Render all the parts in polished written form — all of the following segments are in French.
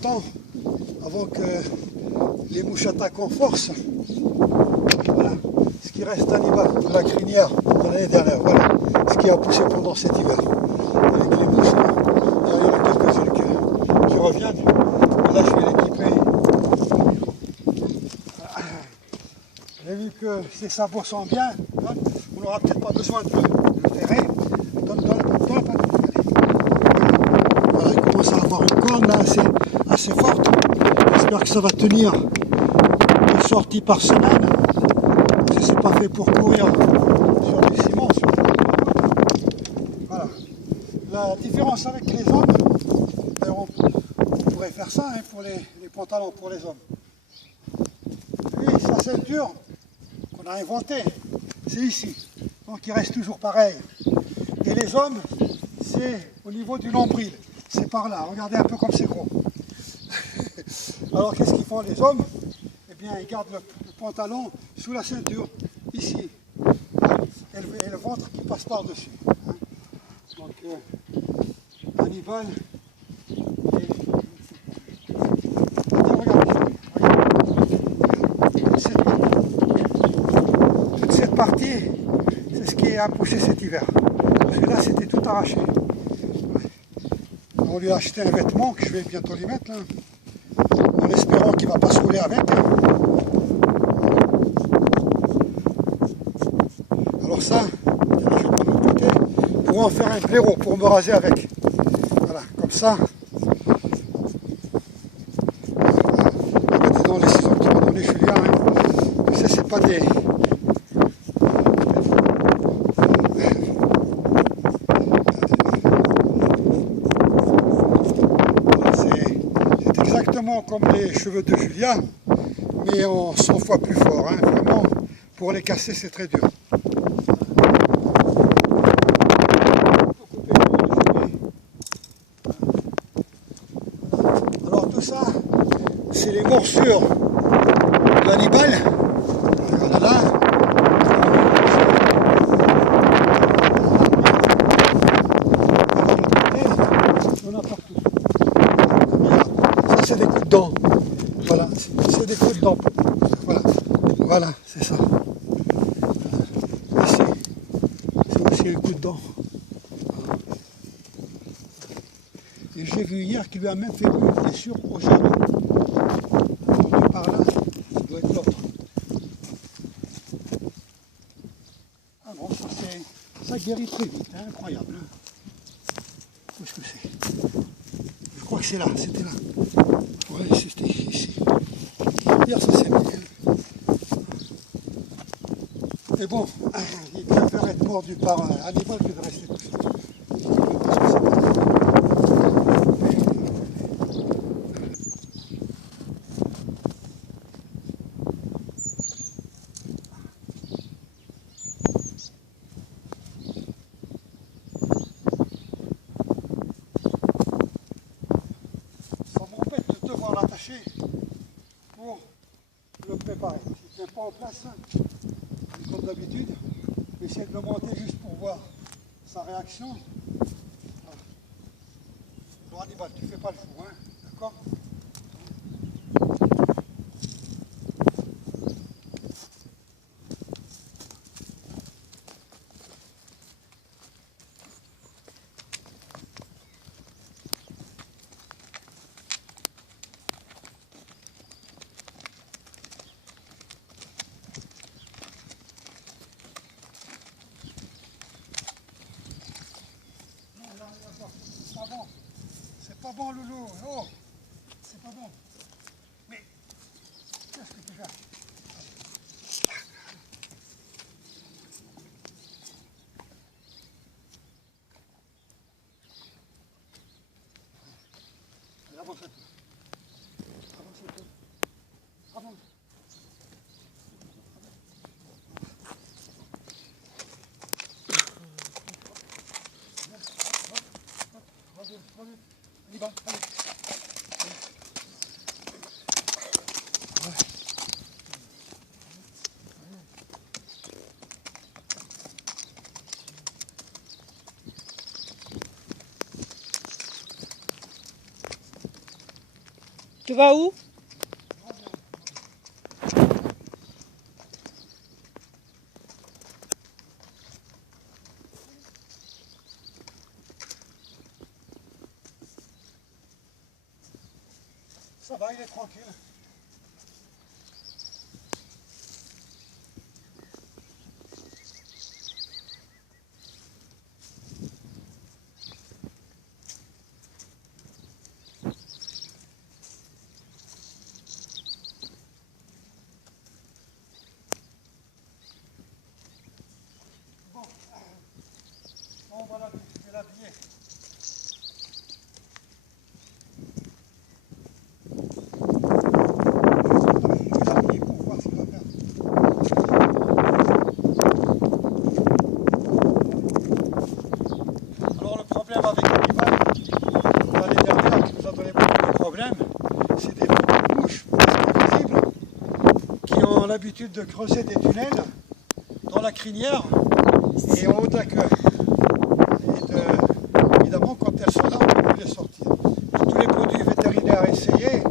attend avant que les mouches attaquent en force. Voilà ce qui reste d'Hannibal, de la crinière de l'année dernière. Voilà ce qui a poussé pendant cet hiver. Avec les mouches, là, il y en a quelques-unes qui reviennent. Et là, je vais l'équiper. J'ai vu que ces sabots sont bien. Hein, on n'aura peut-être pas besoin de ferrer. Donne la patte. Voilà, il commence à avoir une corne là, assez forte. J'espère que ça va tenir une sortie par semaine. Si c'est pas fait pour courir sur du ciment. Voilà. La différence avec les hommes, on pourrait faire ça hein, pour les pantalons pour les hommes. Lui, sa ceinture qu'on a inventée, c'est ici. Donc il reste toujours pareil. Et les hommes, c'est au niveau du nombril. C'est par là. Regardez un peu comme c'est gros. Alors qu'est-ce qu'ils font les hommes? Eh bien, ils gardent le pantalon sous la ceinture, ici. Et le ventre qui passe par-dessus. Hein. Donc, Hannibal. Regardez. Toute cette partie, c'est ce qui a poussé cet hiver. Parce que là, c'était tout arraché. On lui a acheté un vêtement que je vais bientôt lui mettre là, en espérant qu'il ne va pas se rouler avec. Alors ça, je vais prendre l'autre côté pour en faire un blaireau, pour me raser avec. Voilà, comme ça. Regardez dans les ciseaux qu'il m'a donné Julien. Hein. Tu sais, c'est pas des... comme les cheveux de Julia, mais en 100 fois plus fort. Hein. Vraiment, pour les casser, c'est très dur. Alors tout ça, c'est les morsures d'Hannibal. Voilà. On a partout. C'est des coups de dents. Voilà, c'est des coups de dents. Voilà, c'est ça. Ici, c'est aussi un coup de dent. Et j'ai vu hier qu'il lui a même fait une blessure au genou. Par là, ça doit être l'autre. Ah bon, ça guérit très vite, hein, incroyable. Hein. Où est-ce que c'est? Je crois que c'est là, c'était là. Oui, c'était ici. Hier, ça s'est mis. Mais bon, il préfère être mordu par Hannibal que de rester tout seul. Ça m'embête de devoir l'attacher pour le préparer. Il ne tient pas en place, comme d'habitude. Je vais essayer de le monter juste pour voir sa réaction. Alors Hannibal, tu ne fais pas le fou, hein, d'accord? C'est pas bon, Loulou. Oh, c'est pas bon. Mais, qu'est-ce que tu fais? Avance un peu. Avance un peu. Avance. Allez, allez. Tu vas où? Ça va, il est tranquille. Bon, voilà, je vais l'habiller. Alors le problème avec l'animal, l'année dernière, qui nous a donné beaucoup de problèmes, c'est des mouches invisibles qui ont l'habitude de creuser des tunnels dans la crinière et en haut de la queue. Évidemment, quand elles sont là, on ne peut plus les sortir. Et tous les produits vétérinaires essayés,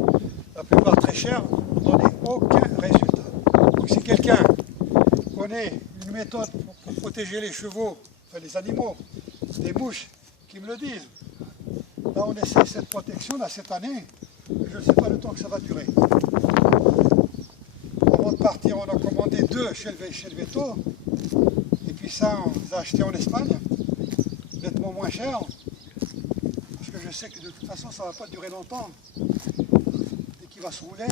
la plupart très chers, n'ont donné aucun résultat. Donc si quelqu'un connaît une méthode pour protéger les chevaux, enfin les animaux, des mouches, qui me le disent. Là, on essaie cette protection, là, cette année, je ne sais pas le temps que ça va durer. Avant de partir, on a commandé 2 chez le Veto, et puis ça, on les a achetés en Espagne, nettement moins cher, parce que je sais que de toute façon, ça ne va pas durer longtemps, et qu'il va se rouler.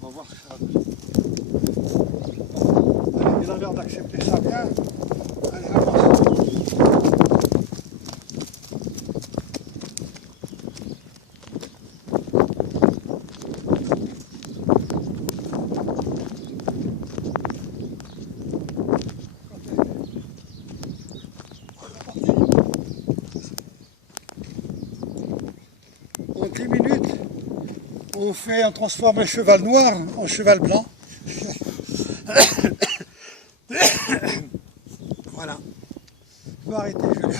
On va voir ce que ça va donner. Allez, il a l'air d'accepter ça bien. Allez, avance. En 10 minutes, on transforme un cheval noir en cheval blanc. Voilà. Je vais arrêter, je vais aller.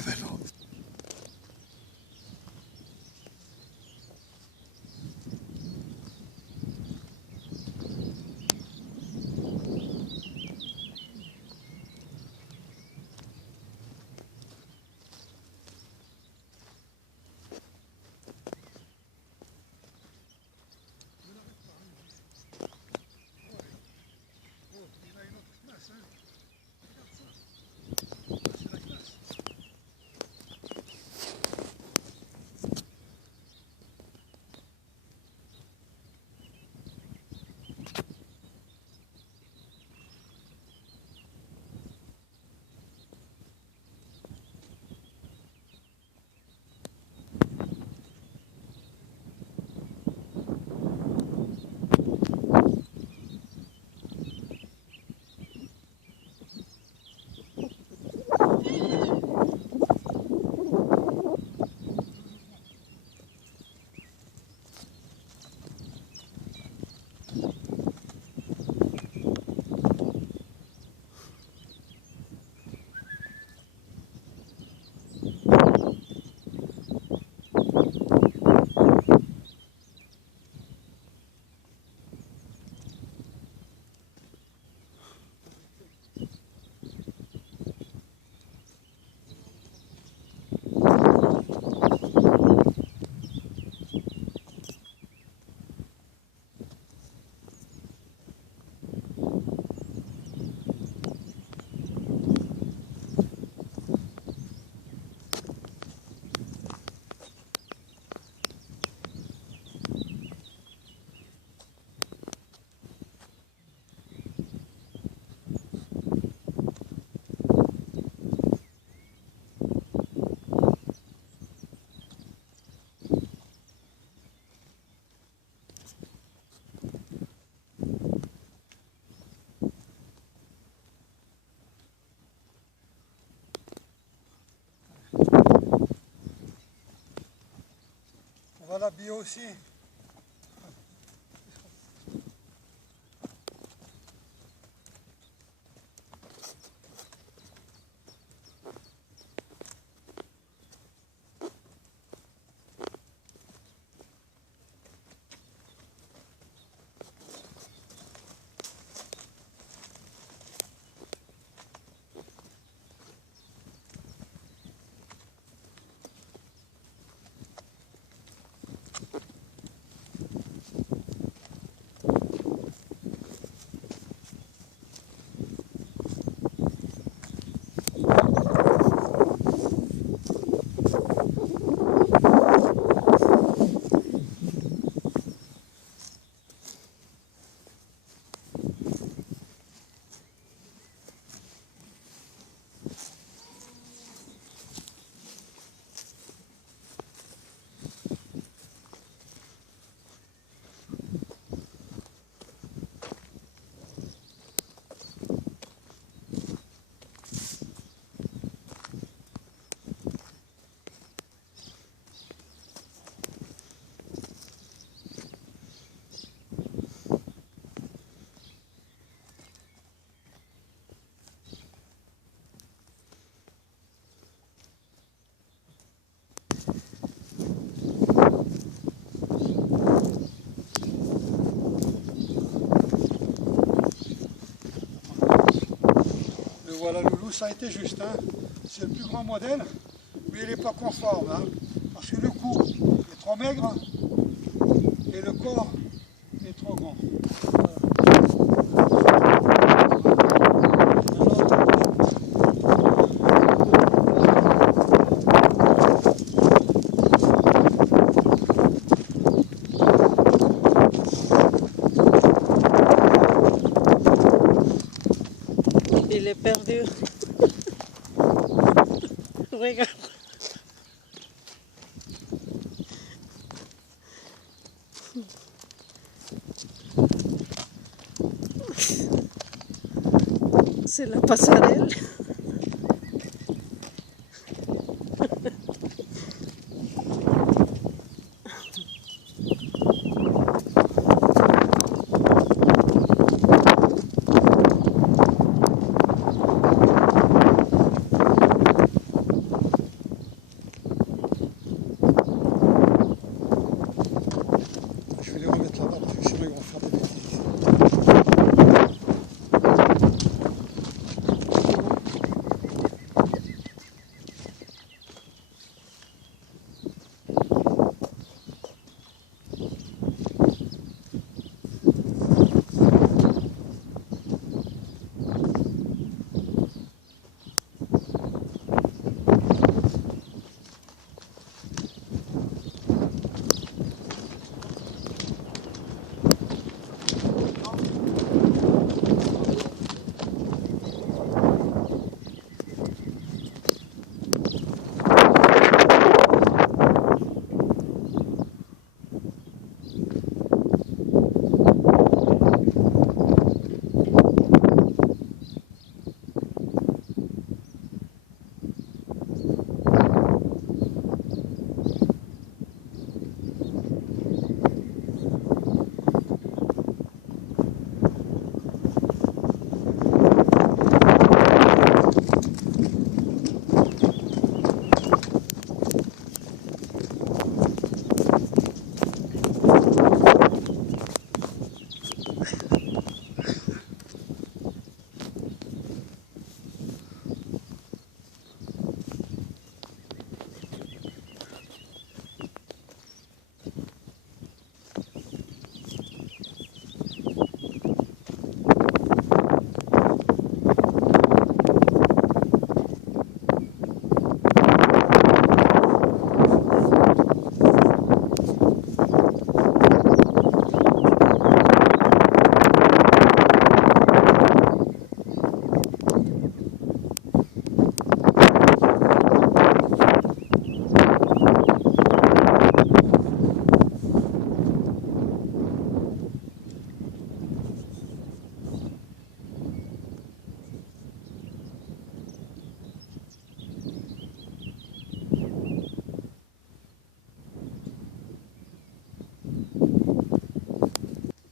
On va l'habiller aussi. voilà, Loulou, ça a été juste. Hein. C'est le plus grand modèle, mais il n'est pas conforme. Hein, parce que le cou est trop maigre hein, et le corps est trop grand. Voilà. Il est perdu. Regarde. C'est la passerelle. Je vais les remettre là-bas parce que sinon ils vont faire des bêtises.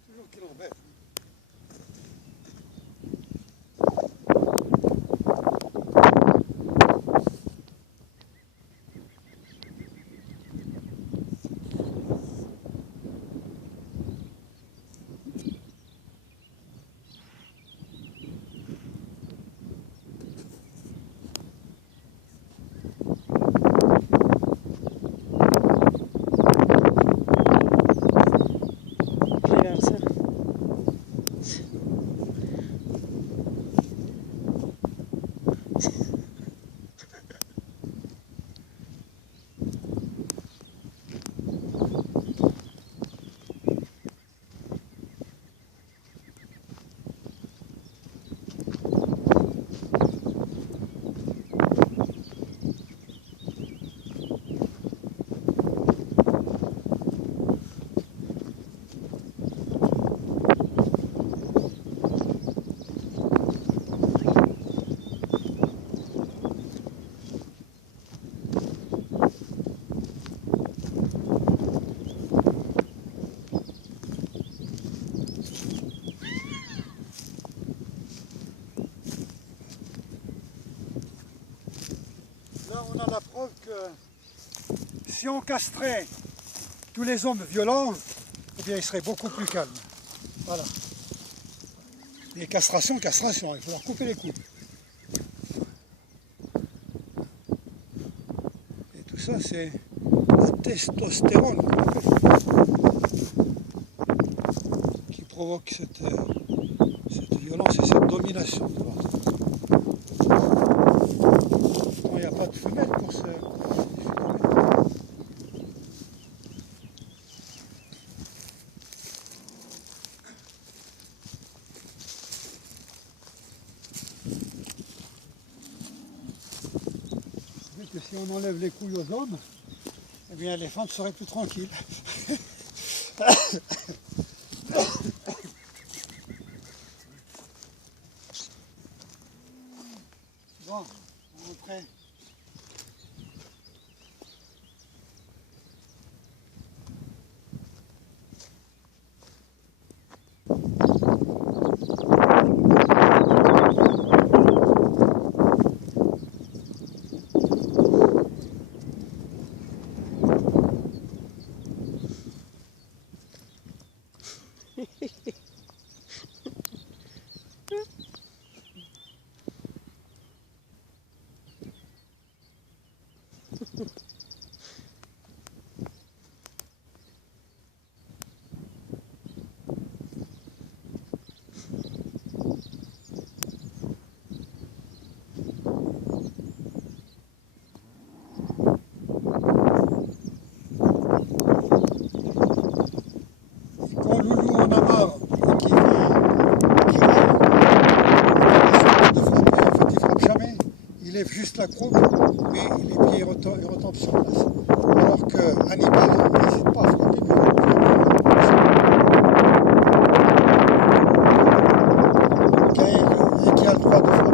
Toujours qu'il embête. Regarde ça. Là, on a la preuve que si on castrait tous les hommes violents, eh bien, ils seraient beaucoup plus calmes. Voilà. Et castration, il faut leur couper les coups. ça, c'est la testostérone qui provoque cette violence et cette domination de l'autre. Il n'y a pas de femelle pour ce phénomène. Que si on enlève les couilles aux hommes, eh bien les femmes seraient plus tranquilles. Bon, on est prêt. Quand Loulou en a marre et qu'il râle, de frapper, en fait il frappe jamais, il lève juste la croupe, mais les pieds retombent sur place. Alors que Hannibal n'hésite pas à frapper, Gaël, qui a le droit de frapper.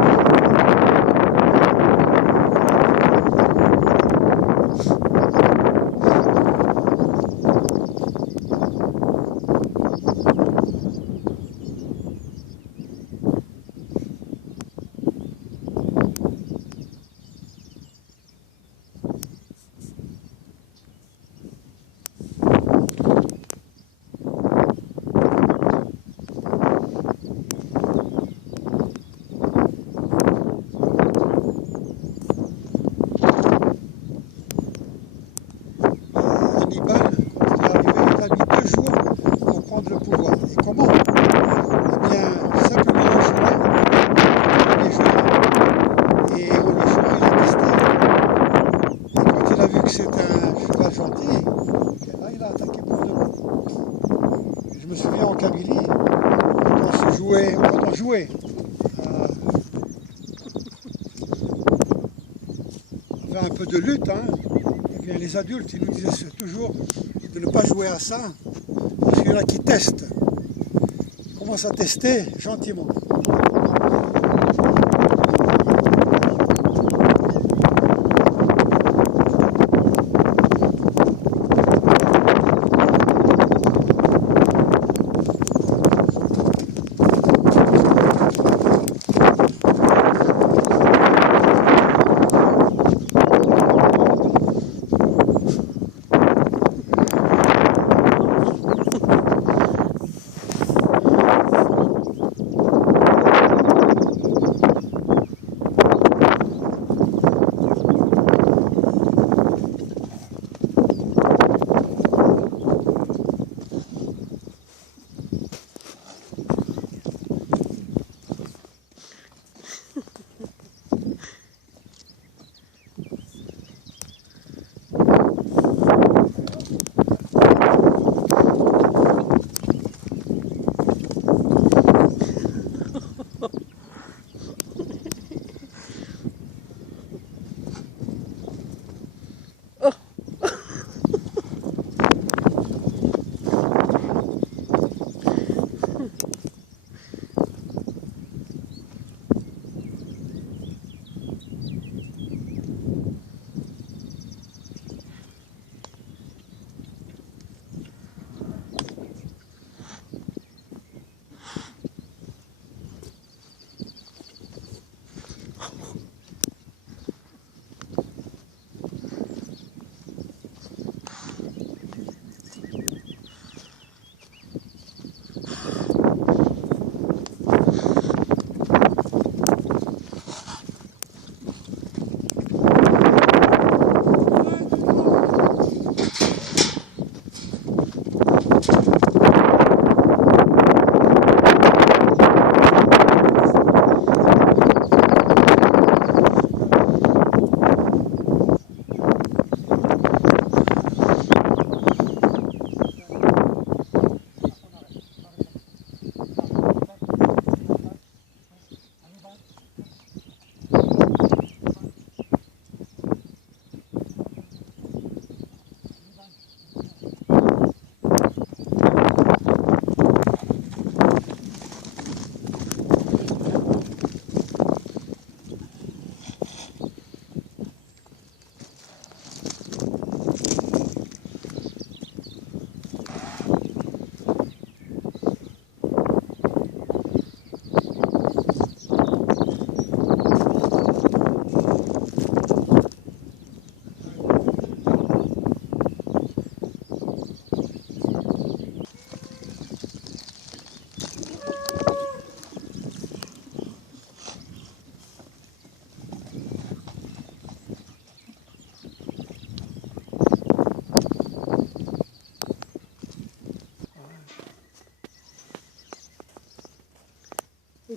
Hannibal, quand il est arrivé, il a mis 2 jours pour prendre le pouvoir. Et comment? Eh bien, simplement en jouant, et en les jouant, il a testé. Et quand il a vu que c'était un cheval gentil, eh bien là, il a attaqué pour de bon. Et je me souviens en Kabylie, quand on jouait avait un peu de lutte, hein, eh bien les adultes ils nous disaient toujours de ne pas jouer à ça, parce qu'il y en a qui testent. Ils commencent à tester gentiment.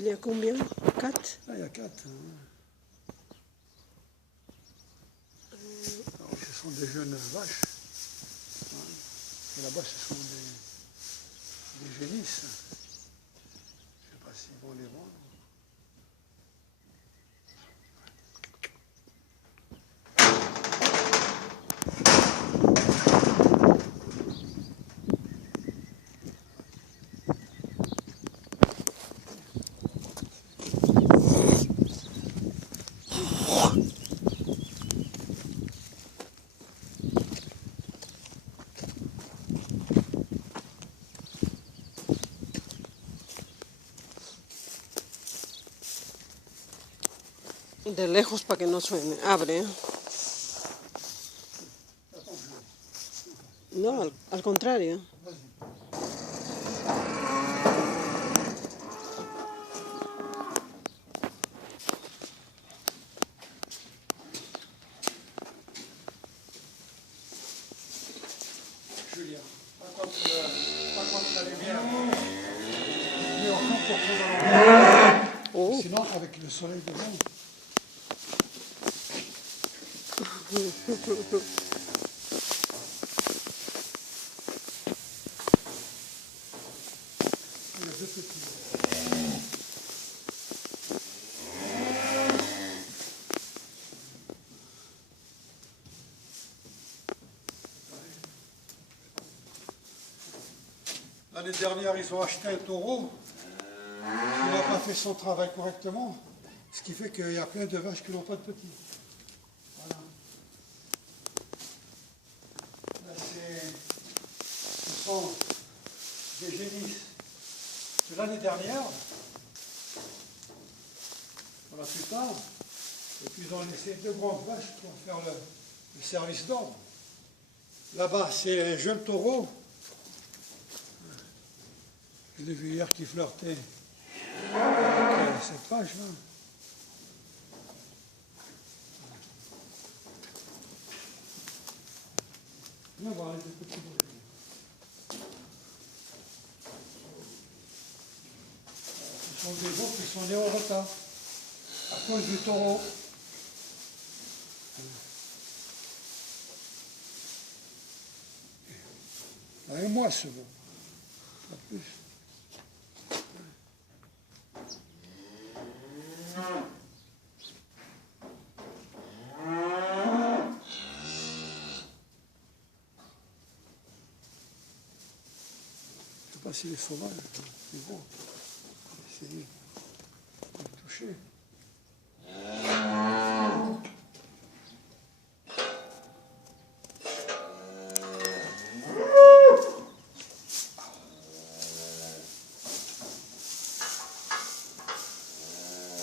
Il y a combien? 4? Là, il y a 4. Alors, ce sont des jeunes vaches. Et là-bas, ce sont des génisses. Je ne sais pas s'ils vont les vendre. De lejos para que no suene. Abre. No, al contrario. Julien, pas contre la lumière. Mais encore pour prendre Oh. sinon, avec le soleil devant. Il y a 2 petits. L'année dernière, ils ont acheté un taureau qui n'a pas fait son travail correctement, ce qui fait qu'il y a plein de vaches qui n'ont pas de petits. Voilà. Là, ce sont des génisses de l'année dernière, pour la plupart, et puis ils ont laissé 2 grandes vaches pour faire le service d'ordre. Là-bas, c'est un jeune taureau. Je l'ai vu hier qui flirtait avec cette vache-là. Viens voir les 2 petits brebis. Ce sont des autres qui sont nés en retard à cause du taureau. Il y a un mois ce bon, pas plus. Je ne sais pas s'il est sauvage, mais bon, essayer de le toucher.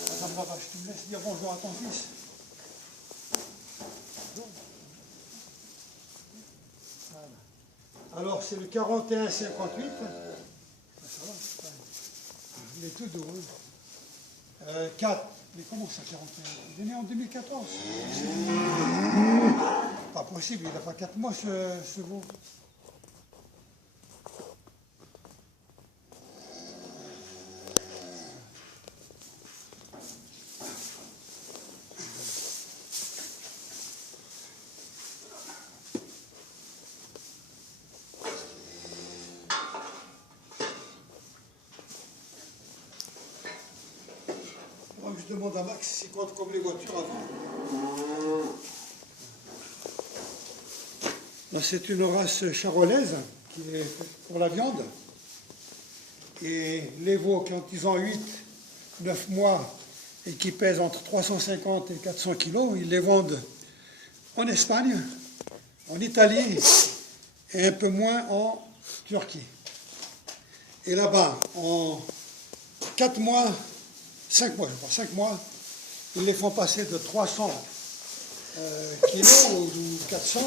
Madame la vache, tu me laisses dire bonjour à ton fils. Voilà. Alors c'est le 41-58. Ça va, il est tout doux. Hein. 4. Mais comment ça 41? Il est né en 2014. Pas possible, il n'a pas 4 mois ce veau. Je demande à Max s'il compte comme les voitures avant. Là, c'est une race charolaise qui est pour la viande. Et les veaux, quand ils ont 8-9 mois et qui pèsent entre 350 et 400 kilos, ils les vendent en Espagne, en Italie et un peu moins en Turquie. Et là-bas, en 4 mois, 5 mois, je crois, 5 mois, ils les font passer de 300 kilos ou 400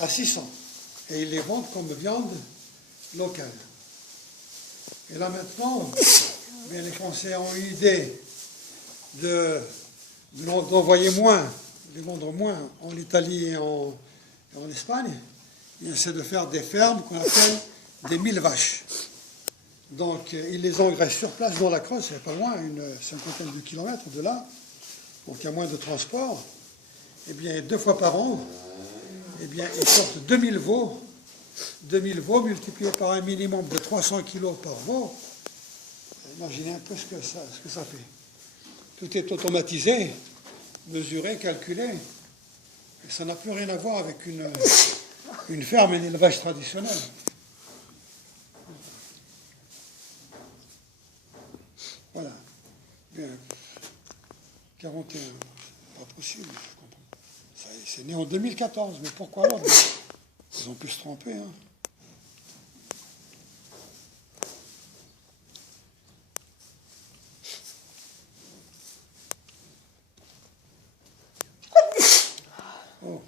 à 600. Et ils les vendent comme viande locale. Et là maintenant, bien, les Français ont eu l'idée d'envoyer moins, de vendre moins en Italie et en Espagne. Ils essaient de faire des fermes qu'on appelle des 1000 vaches. Donc, ils les engraissent sur place dans la Creuse, c'est pas loin, une cinquantaine de kilomètres de là. Donc, il y a moins de transport. Eh bien, 2 fois par an, eh bien, ils sortent 2000 veaux. 2000 veaux multipliés par un minimum de 300 kilos par veau. Imaginez un peu ce que ça fait. Tout est automatisé, mesuré, calculé. Et ça n'a plus rien à voir avec une ferme, un élevage traditionnel. Voilà. Bien. 41. Pas possible, je comprends. C'est né en 2014, mais pourquoi alors? Ils ont pu se tromper, hein. Oh.